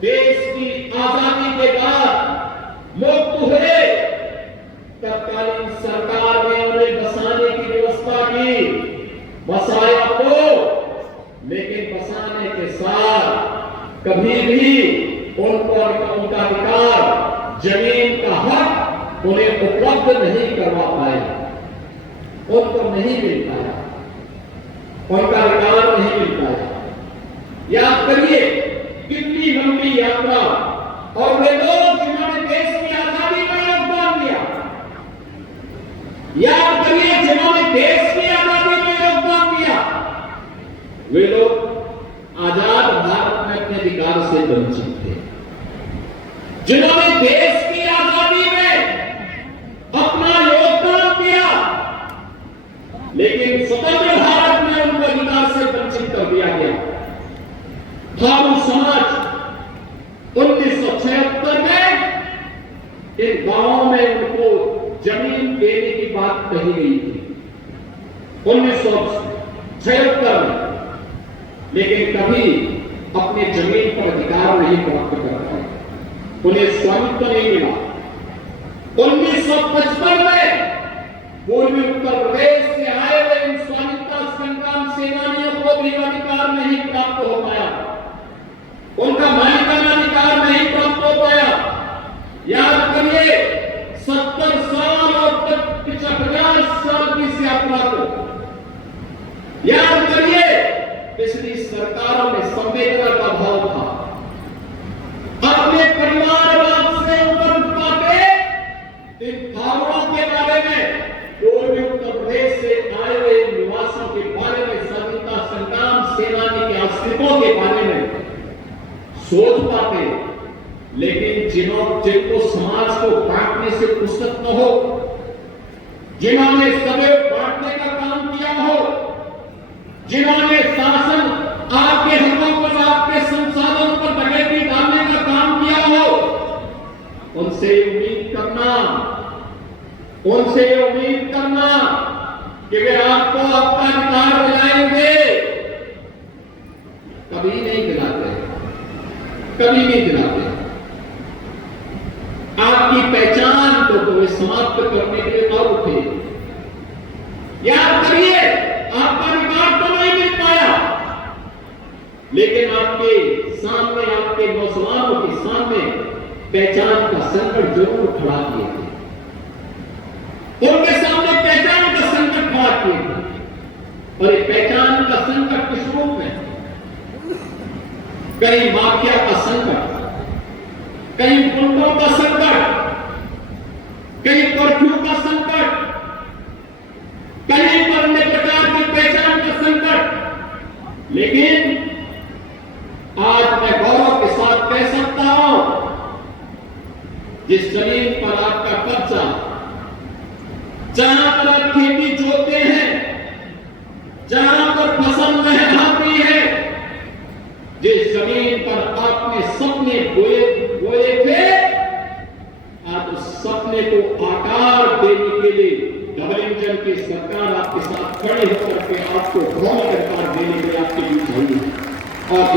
देश की आजादी के बाद मुक्त हुए, तत्कालीन सरकार ने उन्हें बसाने की व्यवस्था की, बसाया तो, लेकिन बसाने के साथ कभी भी उनको उनका अधिकार, जमीन का हक उन्हें उपलब्ध नहीं करवा पाए, उनको नहीं मिल पाया, उनका अधिकार नहीं मिल पाया। याद करिए कितनी लंबी यात्रा, और वे लोग जिन्होंने देश की आजादी में योगदान दिया, याद करिए जिन्होंने देश की आजादी में योगदान दिया, वे लोग आजाद भारत में अपने अधिकार से वंचित थे। जिन्होंने देश की आजादी में अपना योगदान दिया, लेकिन स्वतंत्र भारत में उनको अधिकार से वंचित कर दिया गया। थारू समाज 1976 में इन गांवों में उनको जमीन देने की बात कही गई थी, 1976 में, लेकिन कभी अपने जमीन पर अधिकार नहीं प्राप्त कर पाए, उन्हें स्वामित्व नहीं मिला। 1955 में पूर्वी उत्तर प्रदेश से आए हुए इन स्वाधीनता संग्राम सेनानियों को भी अधिकार नहीं प्राप्त हो पाया, उनका मालिकाना अधिकार नहीं प्राप्त हो पाया। याद करिए 70 साल और 50 साल की इस यात्रा को याद करिए। पिछली सरकारों में संवेदना का भाव था, अपने परिवारवाद से ऊपर उठाते इन भावों के बारे में, पूर्वी उत्तर प्रदेश से आए हुए निवासियों के बारे में, स्वाधीनता संग्राम सेनानी के अस्तित्व के बारे में सोच पाते, लेकिन जिनको समाज को बांटने से फुर्सत न हो, जिन्होंने सदैव बांटने का काम किया हो, जिन्होंने शासन आपके हकों पर, आपके संसाधनों पर डकैती डालने का काम किया हो, उनसे उम्मीद करना कि वे आपको आपका अधिकार दिलाएंगे, कभी नहीं दिलाते, कभी नहीं दिलाते। आपकी पहचान को वे समाप्त करने के लिए और उठे। याद करिए आपका अधिकार तो नहीं मिल पाया, लेकिन आपके सामने, आपके नौजवानों के सामने पहचान का संकट जरूर खड़ा किए थे, उनके सामने पहचान का संकट खड़ा किए थे। और ये पहचान का संकट किस रूप में? कहीं माफिया का संकट, कहीं गुंडों का संकट, कहीं कर्फ्यू का संकट, कहीं पर अन्य प्रकार की पहचान का संकट। लेकिन आज मैं गौरव के साथ कह सकता हूं, जिस जमीन पर आपका कब्जा, जहां पर आप खेती जोते हैं, जहां पर फसल लहराती है, जिस जमीन पर आपने सपने बोए थे, आज उस सपने को आकार देने के लिए डबल इंजन की सरकार आपके साथ खड़ी होकर के आपको बहुत अधिकार देने के लिए आपके बीच आई है। और